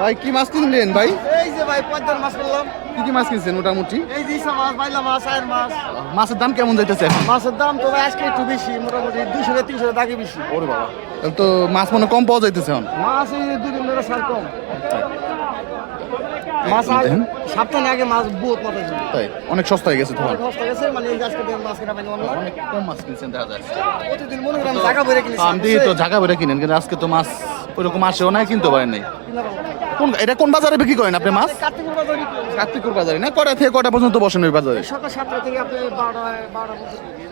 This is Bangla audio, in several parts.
ভাই কি মাছ কিনলেন ভাই এই যে ভাই পদ্মার মাছ কিনলাম কি কি মাছ কিনছেন ওটা মুটি এই যে সব মাছ পাইলাম মাছ আর মাছ মাছের দাম কেমন যাইতেছে মাছের দাম তো আজকে একটু বেশি মোটামুটি 200 থেকে 300 টাকা বেশি ওরে বাবা তো মাছ মনে কম পাওয়া যাইতেছে মাছ এই দুদিন দিন ধরে সার কম মাছ আর সপ্তাহ আগে মাছ বহুত কথা তাই অনেক সস্তা হয়ে গেছে তো সস্তা গেছে মানে আজকে দাম মাছ কিনা অনেক কম মাছ কিনছেন দাদা আজকে প্রতি মনে করেন জায়গা বেরে কিনছেন আমি তো জায়গা বেরে কিনেন কিন্তু আজকে তো মাছ ওই রকম আসেও নাই কিনতে পারেন নাই কোন এটা কোন বাজারে বিক্রি করেন আপনি মাছ কার্তিকপুর বাজারে কার্তিকপুর বাজারে না কটা থেকে কটা পর্যন্ত বসেন ওই বাজারে সকাল সাতটা থেকে আপনি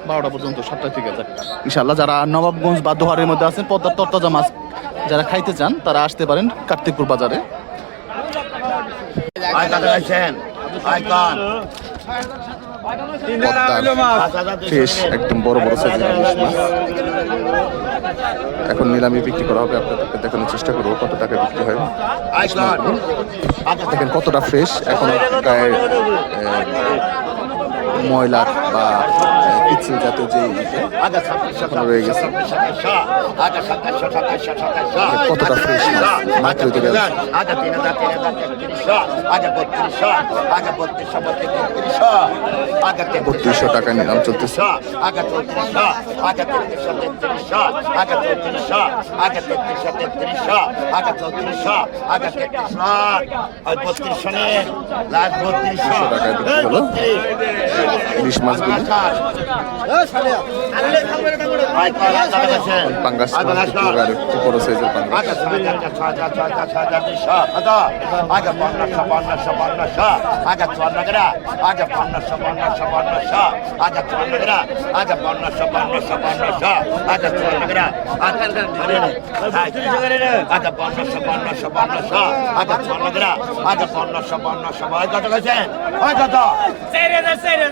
বারোটা পর্যন্ত সাতটা থেকে যায় ইনশাল্লাহ যারা নবাবগঞ্জ বা দোহারের মধ্যে আছেন পদ্মার তরতাজা মাছ যারা খাইতে চান তারা আসতে পারেন কার্তিকপুর বাজারে আয় কাদের আছেন আয় কান ফিস একদম বড় বড় সাইজের এখন নিলামি বিক্রি করা হবে আপনাদেরকে দেখানোর চেষ্টা করবো কত টাকা বিক্রি হয় দেখেন কতটা ফ্রেশ এখন গায়ে ময়লার বা পিচ্ছিল জাতীয় যে রয়ে গেছে কতটা ফ্রেশ মাতৃদেবে বত্রিশশো টাকা নিলাম চলতেছে আগা ইলিশ মাছগুলো পাঙ্গাস একটু বড় সাইজের আগে বন্যা সবান্ন সবাই কত গেছেন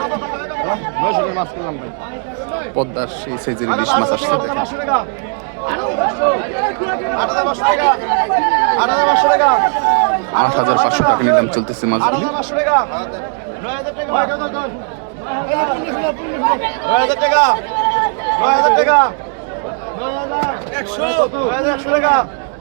পদ্মার সেই সেজের বিশ মাস আসছে আট হাজার পাঁচশো টাকা টাকা নিলাম চলতেছে মাছ টাকা টাকা একশো টাকা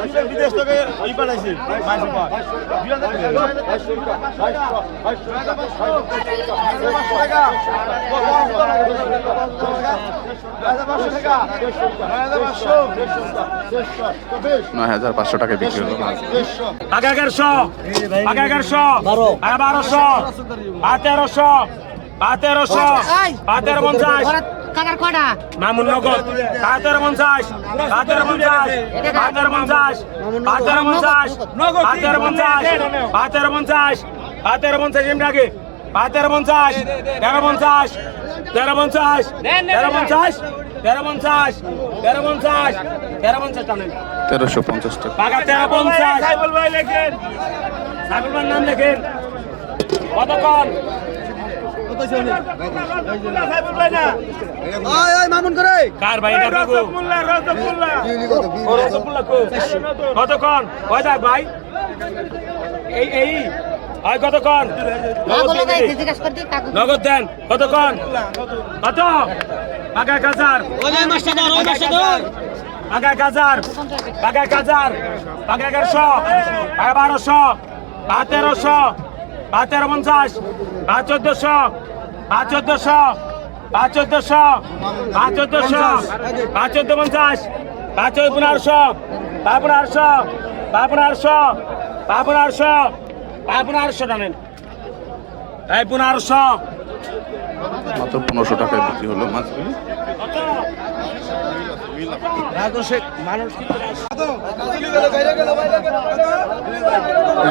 বিদেশ বিদেশ থেকে ওই পারে আইছে মাইস পার তেরোশো বা তেরো পঞ্চাশ কাগার কোডা মামুন নগদ কাগার মনসাস কাগার মনসাস কাগার মনসাস কাগার মনসাস নগদ কাগার মনসাস কাগার মনসাস কাগার মনসাস এম ডাকে কাগার মনসাস কাগার মনসাস কাগার মনসাস কাগার মনসাস কাগার মনসাস কাগার মনসাস কাগার মনসাস টানে 1350 টাকা কাগার 1350 সাইবল ভাই লেখেন সাইবল ভাই নাম লেখেন কতক্ষণ নগদ দেন কতক্ষণ কত এক হাজার এক হাজার এক হাজার এগারোশো বারোশো বা তেরোশো বা তেরো পঞ্চাশ বা চোদ্দশো পাঁচদশ পাঁচদশ পাঁচদশ পাঁচদ পঞ্চাশ পাঁচ পুনারশ পাপনারশ পাপনারশ পাপনারশ পাপনারশ জানেন তাই পুনারশ মাত্র পনেরোশো টাকায় বিক্রি হলো মাছ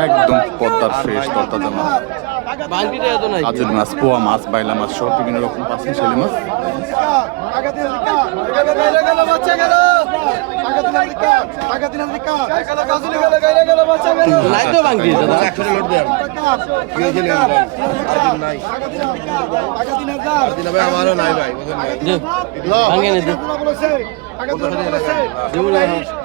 একদম পদ্মার শেষ পদ্মা জানা আজি মাছ পোৱা মাছ পাৰিলা মাছ চব বিভিন্ন ৰকম পাছ চলি মাছ আমাৰ নাই ভাই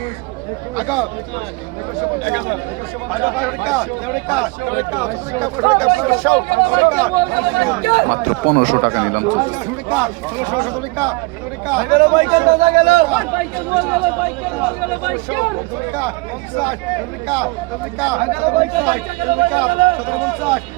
আগা একবার একবার একবার একবার একবার মাত্র 1500 টাকা নিলাম তো বাইকটা বাইকটা টা গেল বাইকটা বাইকটা বাইকটা কনসার্ট একবার একবার একবার একবার 1760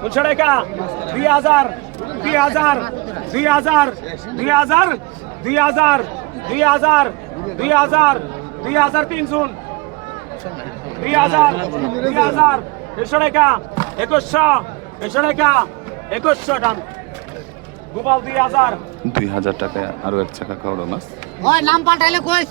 বলছে কা দুই হাজার দুই হাজার দুই হাজার দুই হাজার দুই হাজার দুই হাজার দুই হাজার দুই হাজার তিনশো দুই হাজার দুই হাজার একশো টাকা একুশশো একশো টাকা একুশশো টান গোপাল দুই হাজার দুই হাজার টাকায় আরো এক চাকা খাওয়ানো মাস ওই নাম পাল্টাইলে কোয়েশ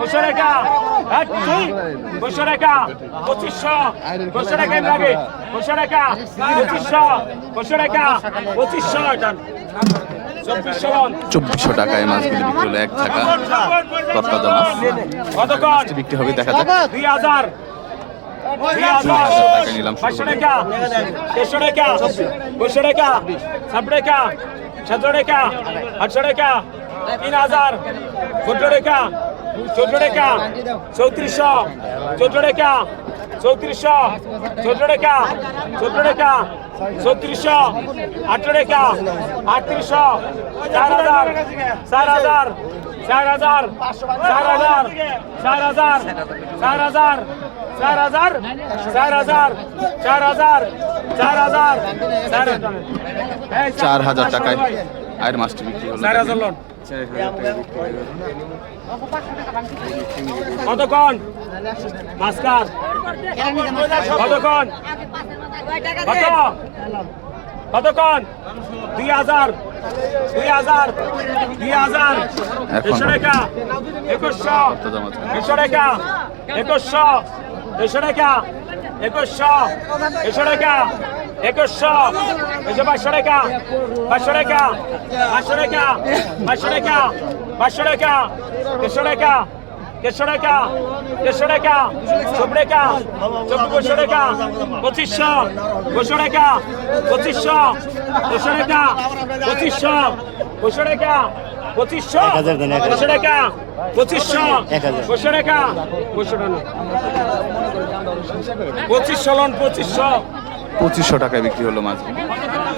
বসে রাখা বসে রাখা পঁচিশশ বসে রাখেন লাগে বসে রাখা পঁচিশশ বসে রাখা পঁচিশশ চব্বিশশো টাকায় মাছগুলি বিক্রি হলো এক টাকা তৎকাল মাছ বিক্রি হবে দেখা যাক দুই হাজার তিন হাজার রেখা চৌদ্দটা চৌত্রিশ চৌদ্দটা কে চৌত্রিশ চৌদ্দটা কে চৌদ্দটা কে চৌত্রিশ আঠটা কে আটত্রিশ চার হাজার চার হাজার চার হাজার চার আর মাস্টার বিক্রি হলো সারা জলন কতক্ষণ কত দুই হাজার দুই হাজার দুই হাজার দেশো রেখা একুশশো দেশো রেখা একুশশো দেশো রেখা একুশশো দেশো Ecoxó, veja baixo legal, baixo legal, baixo legal, baixo legal, baixo legal, deixa legal, deixa legal, deixa legal, sobre legal, sobre baixo legal, posição, baixo legal, posição, deixa legal, posição, baixo legal. পঁচিশ পঁচিশ পঁচিশ পঁচিশ পঁচিশশো টাকায় বিক্রি হলো মাছ